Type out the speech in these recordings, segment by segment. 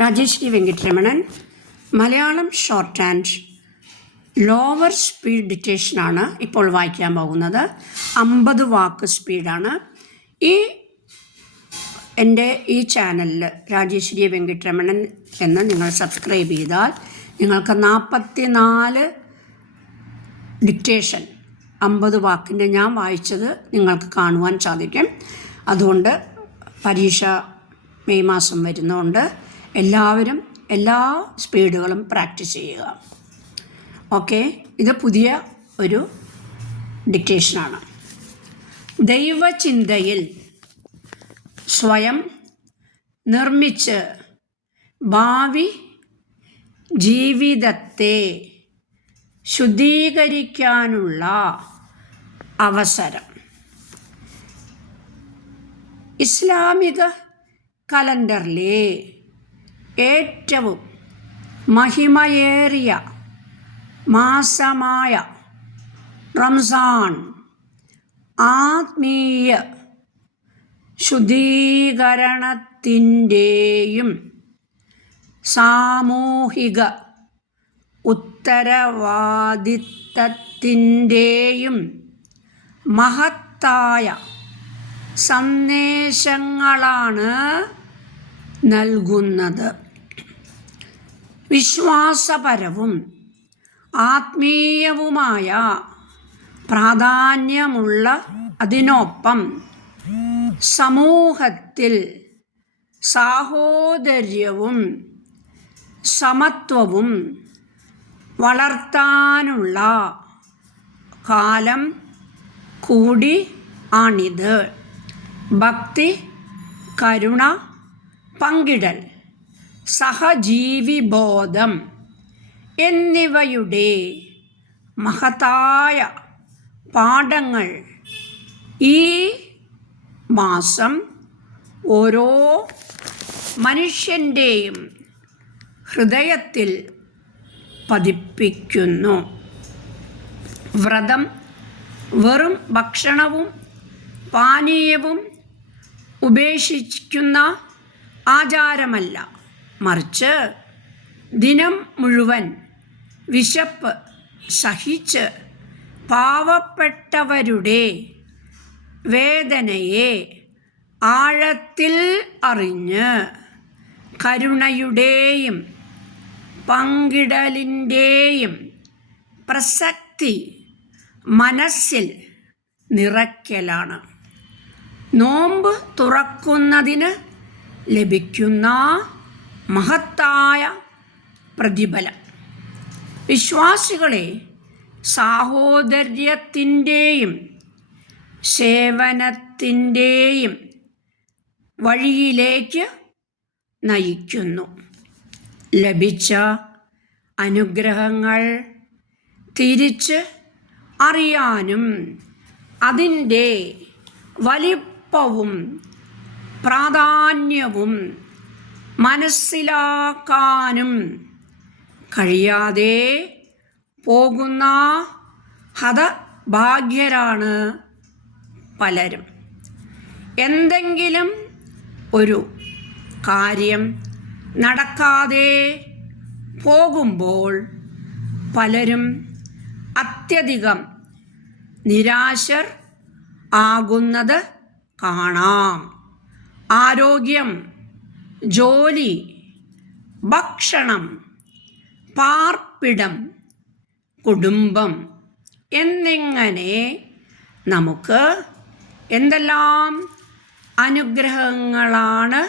Rajeshwari Venkittaramanan. Malayalam short and lower speed ഡിക്റ്റേഷനാണ് ഇപ്പോൾ വായിക്കാൻ പോകുന്നത്. 50 വാക്ക് സ്പീഡാണ്. എൻ്റെ ഈ ചാനലിൽ രാജേശ്വരി വെങ്കിട്ടരമണൻ എന്ന് നിങ്ങൾ സബ്സ്ക്രൈബ് ചെയ്താൽ നിങ്ങൾക്ക് 44 ഡിക്റ്റേഷൻ 50 വാക്കിൻ്റെ ഞാൻ വായിച്ചത് നിങ്ങൾക്ക് കാണുവാൻ സാധിക്കും. അതുകൊണ്ട് പരീക്ഷ മെയ് മാസം വരുന്നതുകൊണ്ട് എല്ലാവരും എല്ലാ സ്പീഡുകളും പ്രാക്ടീസ് ചെയ്യുക. ഓക്കെ, ഇത് പുതിയ ഒരു ഡിക്റ്റേഷനാണ്. ദൈവചിന്തയിൽ സ്വയം നിർമ്മിച്ച് ഭാവി ജീവിതത്തെ ശുദ്ധീകരിക്കാനുള്ള അവസരം. ഇസ്ലാമിക കലണ്ടറിലെ ഏറ്റവും മഹിമയേറിയ മാസമായ റംസാൻ ആത്മീയ ശുദ്ധീകരണത്തിൻ്റെയും സാമൂഹിക ഉത്തരവാദിത്തത്തിൻ്റെയും മഹത്തായ സന്ദേശങ്ങളാണ് നൽകുന്നത്. വിശ്വാസപരവും ആത്മീയവുമായ പ്രാധാന്യമുള്ള അതിനൊപ്പം സമൂഹത്തിൽ സാഹോദര്യവും സമത്വവും വളർത്താനുള്ള കാലം കൂടി ആണിത്. ഭക്തി, കരുണ, പങ്കിടൽ, സഹജീവിബോധം എന്നിവയുടെ മഹത്തായ പാഠങ്ങൾ ഈ മാസം ഓരോ മനുഷ്യൻ്റെയും ഹൃദയത്തിൽ പതിപ്പിക്കുന്നു. വ്രതം വെറും ഭക്ഷണവും പാനീയവും ഉപേക്ഷിക്കുന്ന ആചാരമല്ല, മറിച്ച് ദിനം മുഴുവൻ വിശപ്പ് സഹിച്ച് പാവപ്പെട്ടവരുടെ വേദനയെ ആഴത്തിൽ അറിഞ്ഞ് കരുണയുടെയും പങ്കിടലിൻ്റെയും പ്രസക്തി മനസ്സിൽ നിറയ്ക്കലാണ്. നോമ്പ് തുറക്കുന്നതിന് ലഭിക്കുന്ന മഹത്തായ പ്രതിഫലം. വിശ്വാസികളെ സാഹോദര്യത്തിൻ്റെയും സേവനത്തിൻ്റെയും വഴിയിലേക്ക് നയിക്കുന്നു. ലഭിച്ച അനുഗ്രഹങ്ങൾ തിരിച്ച് അറിയാനും അതിൻ്റെ വലിപ്പവും പ്രാധാന്യവും മനസ്സിലാക്കാനും കഴിയാതെ പോകുന്ന ഹതഭാഗ്യരാണ് പലരും. എന്തെങ്കിലും ഒരു കാര്യം നടക്കാതെ പോകുമ്പോൾ പലരും അത്യധികം നിരാശർ ആകുന്നത് കാണാം. ആരോഗ്യം, ജോലി, ഭക്ഷണം, പാർപ്പിടം, കുടുംബം എന്നിങ്ങനെ നമുക്ക് എന്തെല്ലാം അനുഗ്രഹങ്ങളാണ്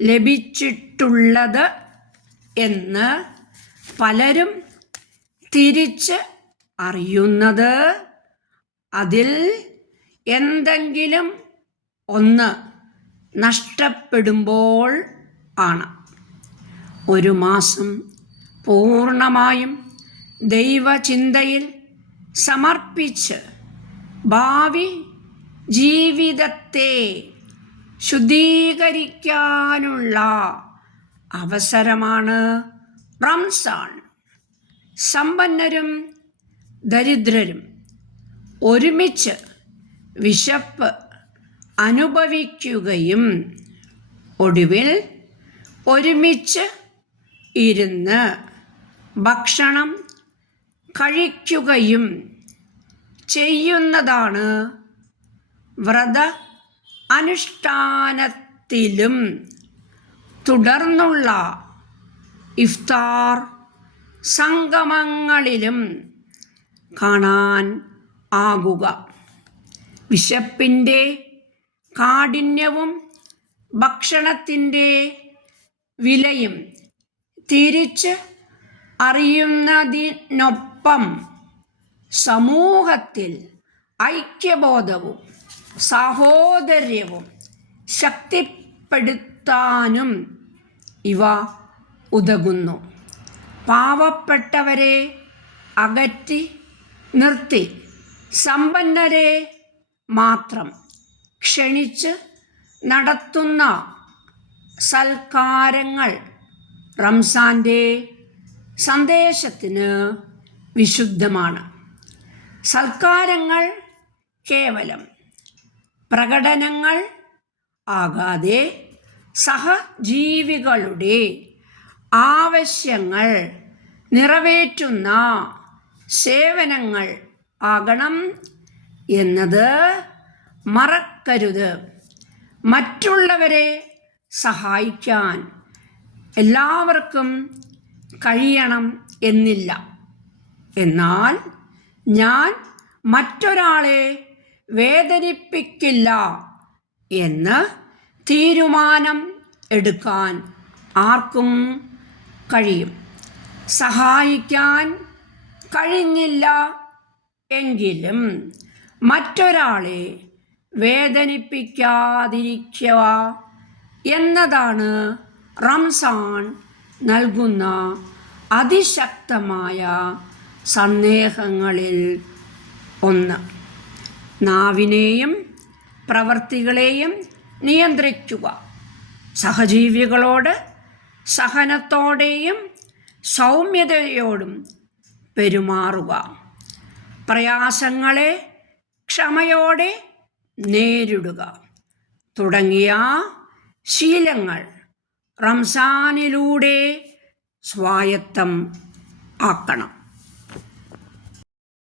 ലഭിച്ചിട്ടുള്ളത് എന്ന് പലരും തിരിച്ച് അറിയുന്നത് അതിൽ എന്തെങ്കിലും ഒന്ന് നഷ്ടപ്പെടുമ്പോൾ ആണ്. ഒരു മാസം പൂർണ്ണമായും ദൈവചിന്തയിൽ സമർപ്പിച്ച് ഭാവി ജീവിതത്തെ ശുദ്ധീകരിക്കാനുള്ള അവസരമാണ് റംസാൻ. സമ്പന്നരും ദരിദ്രരും ഒരുമിച്ച് വിശപ്പ് അനുഭവിക്കുകയും ഒടുവിൽ ഒരുമിച്ച് ഇരുന്ന് ഭക്ഷണം കഴിക്കുകയും ചെയ്യുന്നതാണ് വ്രത അനുഷ്ഠാനത്തിലും തുടർന്നുള്ള ഇഫ്താർ സംഗമങ്ങളിലും കാണാൻ ആകുക. വിശപ്പിൻ്റെ കാഠിന്യവും ഭക്ഷണത്തിൻ്റെ വിലയും തിരിച്ച് അറിയുന്നതിനൊപ്പം സമൂഹത്തിൽ ഐക്യബോധവും സാഹോദര്യവും ശക്തിപ്പെടുത്താനും ഇവ ഉതകുന്നു. പാവപ്പെട്ടവരെ അകറ്റി നിർത്തി സമ്പന്നരെ മാത്രം ക്ഷണിച്ച് നടത്തുന്ന സൽക്കാരങ്ങൾ റംസാൻ്റെ സന്ദേശത്തിന് വിശുദ്ധമാണ്. സൽക്കാരങ്ങൾ കേവലം പ്രകടനങ്ങൾ ആകാതെ സഹജീവികളുടെ ആവശ്യങ്ങൾ നിറവേറ്റുന്ന സേവനങ്ങൾ ആകണം എന്നത് മറക്കരുത്. മറ്റുള്ളവരെ സഹായിക്കാൻ എല്ലാവർക്കും കഴിയണം എന്നില്ല. എന്നാൽ ഞാൻ മറ്റൊരാളെ വേദനിപ്പിക്കില്ല എന്ന് തീരുമാനം എടുക്കാൻ ആർക്കും കഴിയും. സഹായിക്കാൻ കഴിഞ്ഞില്ല എങ്കിലും മറ്റൊരാളെ വേദനിപ്പിക്കാതിരിക്കുക എന്നതാണ് റംസാൻ നൽകുന്ന അതിശക്തമായ സന്ദേശങ്ങളിൽ ഒന്ന്. നാവിനെയും പ്രവൃത്തികളെയും നിയന്ത്രിക്കുക. സഹജീവികളോട് സഹനത്തോടെയും സൗമ്യതയോടും പെരുമാറുക. പ്രയാസങ്ങളെ ക്ഷമയോടെ നേരിടുക തുടങ്ങിയ ശീലങ്ങൾ റംസാനിലൂടെ സ്വായത്തം ആക്കണം.